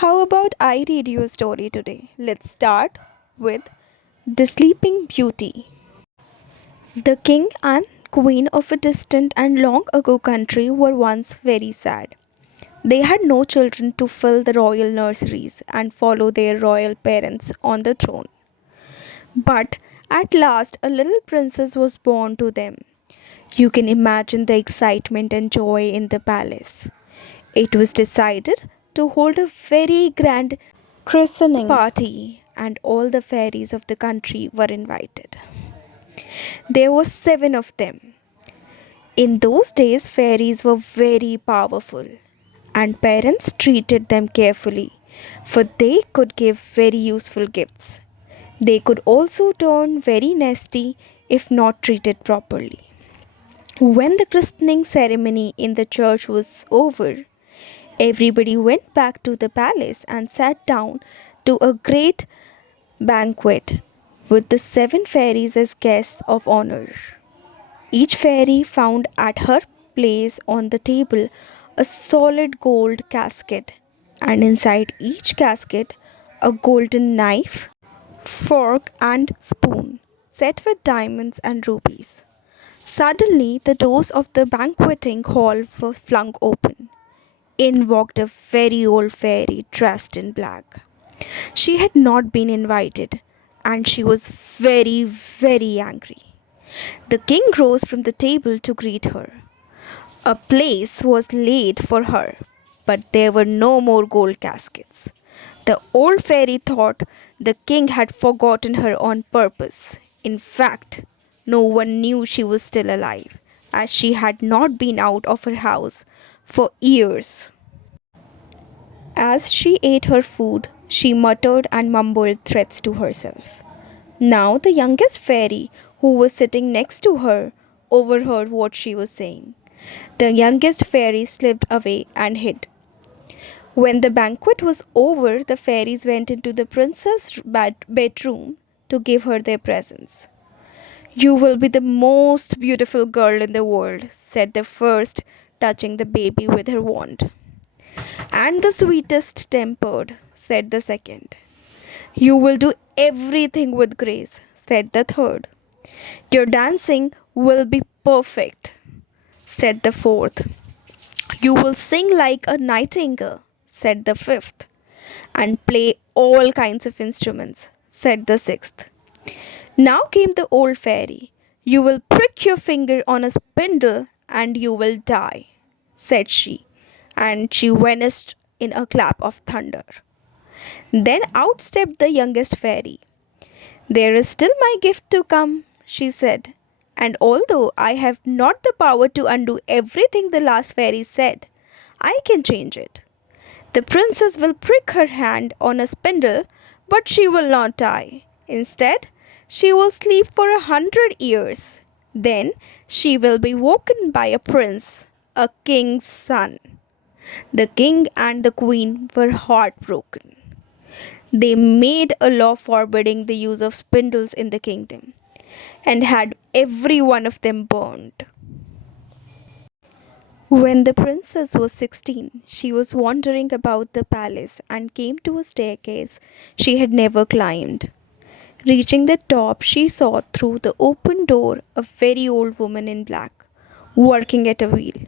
How about I read you a story today? Let's start with The Sleeping Beauty. The king and queen of a distant and long ago country were once very sad. They had no children to fill the royal nurseries and follow their royal parents on the throne. But at last, a little princess was born to them. You can imagine the excitement and joy in the palace. It was decided to hold a very grand christening party, and all the fairies of the country were invited. There were seven of them. In those days, fairies were very powerful, and parents treated them carefully, for they could give very useful gifts. They could also turn very nasty if not treated properly. When the christening ceremony in the church was over, everybody went back to the palace and sat down to a great banquet with the seven fairies as guests of honor. Each fairy found at her place on the table a solid gold casket, and inside each casket, a golden knife, fork, and spoon set with diamonds and rubies. Suddenly, the doors of the banqueting hall were flung open. In walked a very old fairy dressed in black. She had not been invited, and she was very, very angry. The king rose from the table to greet her. A place was laid for her, but there were no more gold caskets. The old fairy thought the king had forgotten her on purpose. In fact, no one knew she was still alive, as she had not been out of her house for years. As she ate her food, she muttered and mumbled threats to herself. Now, the youngest fairy, who was sitting next to her, overheard what she was saying. The youngest fairy slipped away and hid. When the banquet was over, the fairies went into the princess' bedroom to give her their presents. You will be the most beautiful girl in the world, said the first, touching the baby with her wand. And the sweetest tempered, said the second. You will do everything with grace, said the third. Your dancing will be perfect, said the fourth. You will sing like a nightingale, said the fifth, and play all kinds of instruments, said the sixth. Now came the old fairy. You will prick your finger on a spindle and you will die, said she, and she vanished in a clap of thunder. Then out stepped the youngest fairy. There is still my gift to come, she said, and although I have not the power to undo everything the last fairy said, I can change it. The princess will prick her hand on a spindle, but she will not die. Instead, she will sleep for 100 years. Then she will be woken by a prince, a king's son. The king and the queen were heartbroken. They made a law forbidding the use of spindles in the kingdom and had every one of them burned. When the princess was 16, she was wandering about the palace and came to a staircase she had never climbed. Reaching the top, she saw through the open door a very old woman in black, working at a wheel.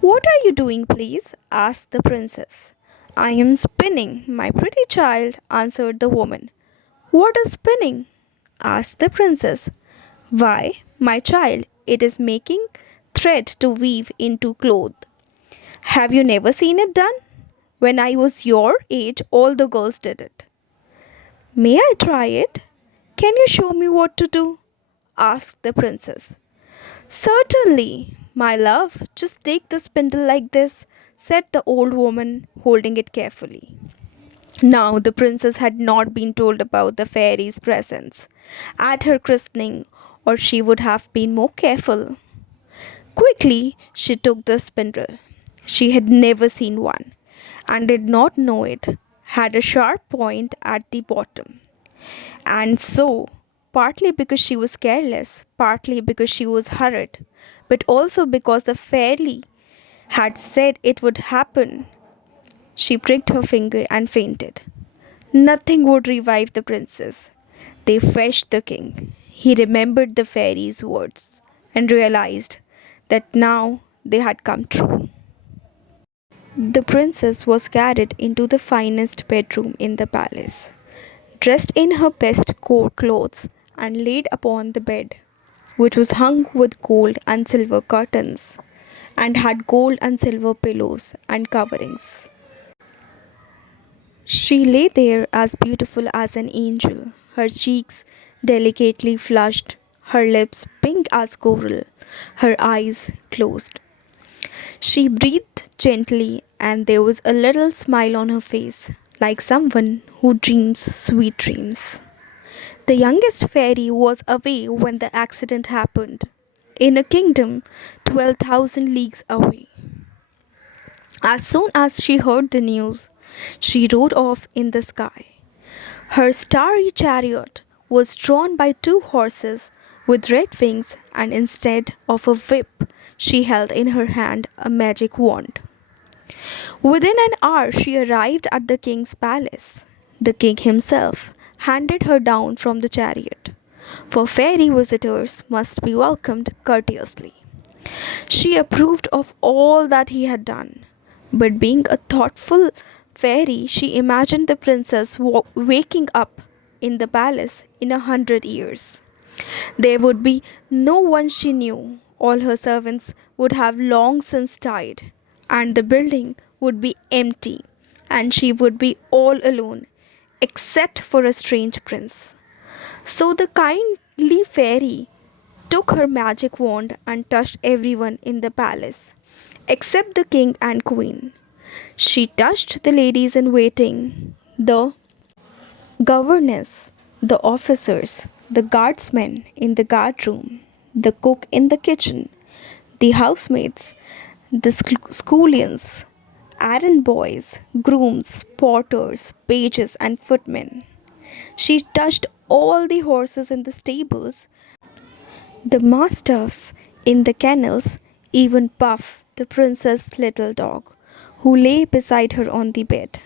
What are you doing, please? Asked the princess. I am spinning, my pretty child, answered the woman. What is spinning? Asked the princess. Why, my child, it is making thread to weave into cloth. Have you never seen it done? When I was your age, all the girls did it. May I try it? Can you show me what to do? Asked the princess. Certainly, my love. Just take the spindle like this, said the old woman, holding it carefully. Now, the princess had not been told about the fairy's presence at her christening, or she would have been more careful. Quickly, she took the spindle. She had never seen one and did not know it had a sharp point at the bottom. And so, partly because she was careless, partly because she was hurried, but also because the fairy had said it would happen, She pricked her finger and fainted. Nothing would revive the princess. They fetched the king. He remembered the fairy's words and realized that now they had come true. The princess was carried into the finest bedroom in the palace, dressed in her best court clothes, and laid upon the bed, which was hung with gold and silver curtains, and had gold and silver pillows and coverings. She lay there as beautiful as an angel, her cheeks delicately flushed, her lips pink as coral, her eyes closed. She breathed gently, and there was a little smile on her face, like someone who dreams sweet dreams. The youngest fairy was away when the accident happened, in a kingdom 12,000 leagues away. As soon as she heard the news, she rode off in the sky. Her starry chariot was drawn by two horses with red wings, and instead of a whip, she held in her hand a magic wand. Within an hour, she arrived at the king's palace. The king himself handed her down from the chariot, for fairy visitors must be welcomed courteously. She approved of all that he had done, but being a thoughtful fairy, she imagined the princess waking up in the palace in 100 years. There would be no one she knew. All her servants would have long since died, and the building would be empty, and she would be all alone, except for a strange prince. So the kindly fairy took her magic wand and touched everyone in the palace, except the king and queen. She touched the ladies in waiting, the governess, the officers, the guardsmen in the guardroom, the cook in the kitchen, the housemaids, the scullions, errand boys, grooms, porters, pages, and footmen. She touched all the horses in the stables, the mastiffs in the kennels, even Puff, the princess's little dog, who lay beside her on the bed.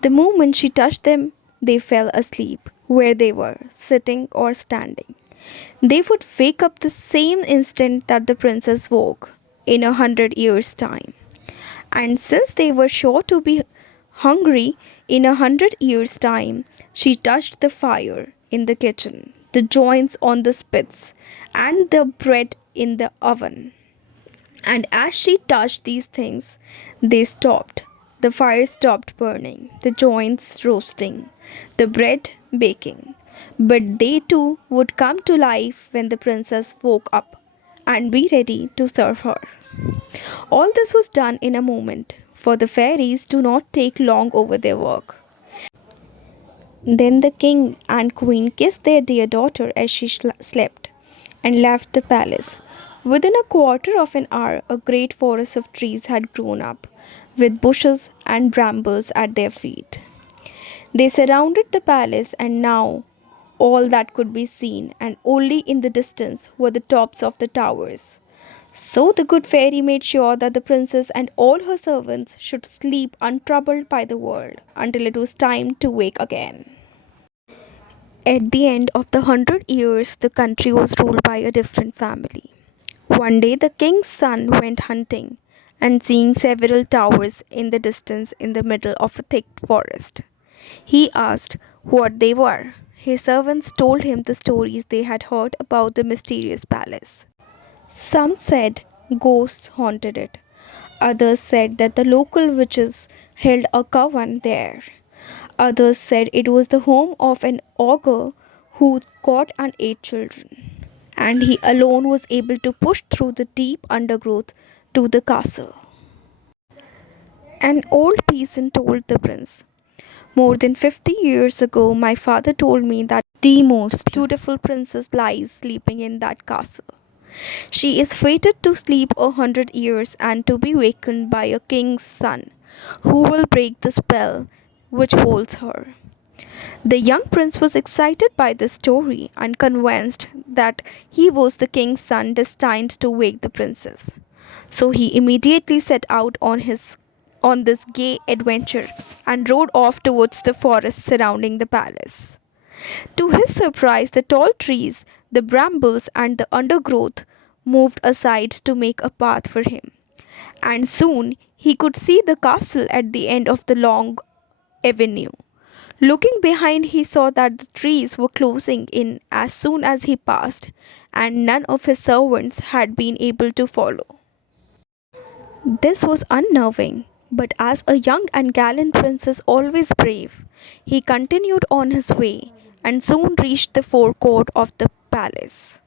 The moment she touched them, they fell asleep where they were, sitting or standing. They would wake up the same instant that the princess woke, in 100 years' time. And since they were sure to be hungry in 100 years' time, she touched the fire in the kitchen, the joints on the spits, and the bread in the oven. And as she touched these things, they stopped. The fire stopped burning, the joints roasting, the bread baking. But they too would come to life when the princess woke up and be ready to serve her. All this was done in a moment, for the fairies do not take long over their work. Then the king and queen kissed their dear daughter as she slept and left the palace. Within a quarter of an hour, a great forest of trees had grown up, with bushes and brambles at their feet. They surrounded the palace, and now all that could be seen, and only in the distance, were the tops of the towers. So the good fairy made sure that the princess and all her servants should sleep untroubled by the world until it was time to wake again. At the end of the 100 years, the country was ruled by a different family. One day, the king's son went hunting and seeing several towers in the distance in the middle of a thick forest. He asked what they were. His servants told him the stories they had heard about the mysterious palace. Some said ghosts haunted it. Others said that the local witches held a coven there. Others said it was the home of an ogre who caught and ate children, and he alone was able to push through the deep undergrowth to the castle. An old peasant told the prince, "More than 50 years ago, my father told me that the most beautiful princess lies sleeping in that castle. She is fated to sleep 100 years and to be wakened by a king's son, who will break the spell which holds her." The young prince was excited by this story and convinced that he was the king's son destined to wake the princess. So he immediately set out on this gay adventure and rode off towards the forest surrounding the palace. To his surprise, the tall trees, the brambles, and the undergrowth moved aside to make a path for him, and soon he could see the castle at the end of the long avenue. Looking behind, he saw that the trees were closing in as soon as he passed, and none of his servants had been able to follow. This was unnerving, but as a young and gallant prince is always brave, he continued on his way and soon reached the forecourt of the palace.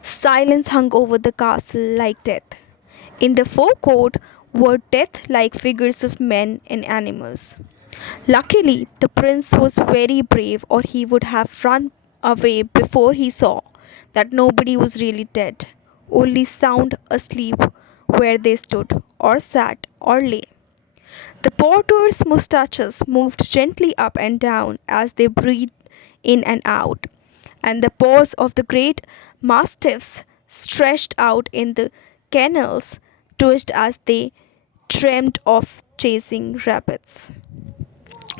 Silence hung over the castle like death. In the forecourt were death like figures of men and animals. Luckily, the prince was very brave, or he would have run away before he saw that nobody was really dead, only sound asleep where they stood, or sat, or lay. The porters' moustaches moved gently up and down as they breathed in and out, and the paws of the great mastiffs stretched out in the kennels twitched as they dreamed of chasing rabbits.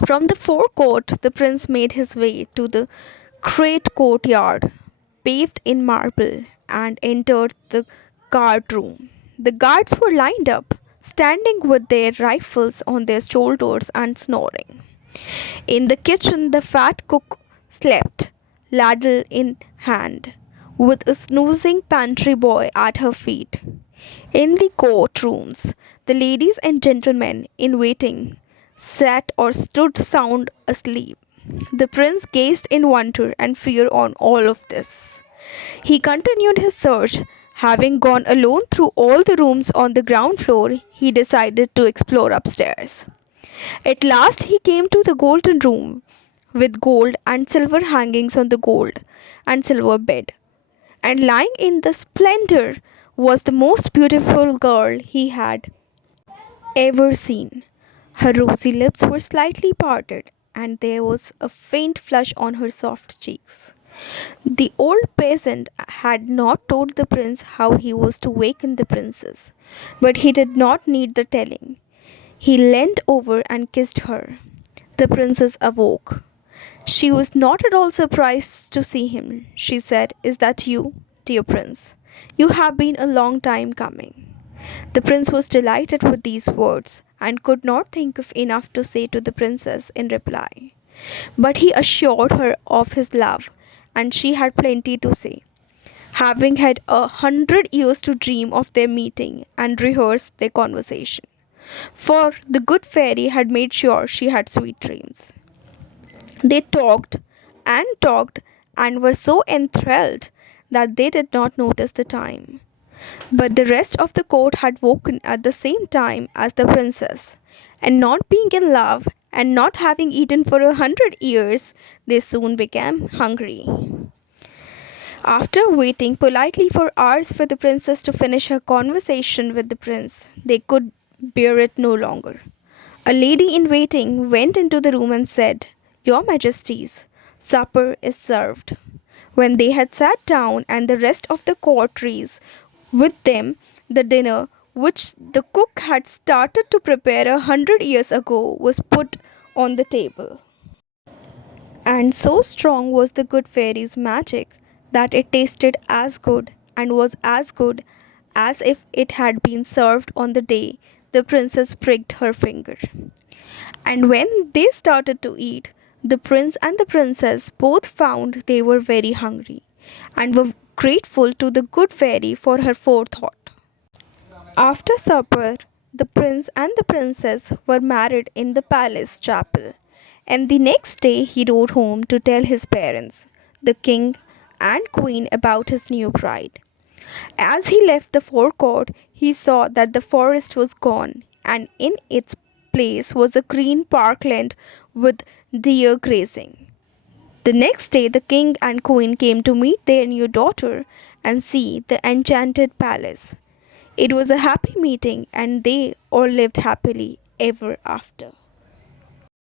From the forecourt, the prince made his way to the great courtyard, paved in marble, and entered the guard room. The guards were lined up, standing with their rifles on their shoulders and snoring. In the kitchen, the fat cook slept, ladle in hand, with a snoozing pantry boy at her feet. In the courtrooms, the ladies and gentlemen in waiting sat or stood sound asleep. The prince gazed in wonder and fear on all of this. He continued his search. Having gone alone through all the rooms on the ground floor, he decided to explore upstairs. At last, he came to the golden room with gold and silver hangings on the gold and silver bed. And lying in the splendor was the most beautiful girl he had ever seen. Her rosy lips were slightly parted, and there was a faint flush on her soft cheeks. The old peasant had not told the prince how he was to waken the princess, but he did not need the telling. He leant over and kissed her. The princess awoke. She was not at all surprised to see him. She said, "Is that you, dear prince? You have been a long time coming." The prince was delighted with these words and could not think of enough to say to the princess in reply. But he assured her of his love, and she had plenty to say, having had 100 years to dream of their meeting and rehearse their conversation. For the good fairy had made sure she had sweet dreams. They talked and were so enthralled that they did not notice the time. But the rest of the court had woken at the same time as the princess, and not being in love and not having eaten for 100 years, they soon became hungry. After waiting politely for hours for the princess to finish her conversation with the prince, they could bear it no longer. A lady in waiting went into the room and said, "Your Majesties, supper is served." When they had sat down and the rest of the courtiers with them, the dinner, which the cook had started to prepare 100 years ago, was put on the table. And so strong was the good fairy's magic that it tasted as good and was as good as if it had been served on the day the princess pricked her finger. And when they started to eat, the prince and the princess both found they were very hungry and were grateful to the good fairy for her forethought. After supper, the prince and the princess were married in the palace chapel, and the next day he rode home to tell his parents, the king and queen, about his new bride. As he left the forecourt, he saw that the forest was gone, and in its place was a green parkland with deer grazing. The next day, the king and queen came to meet their new daughter and see the enchanted palace. It was a happy meeting, and they all lived happily ever after.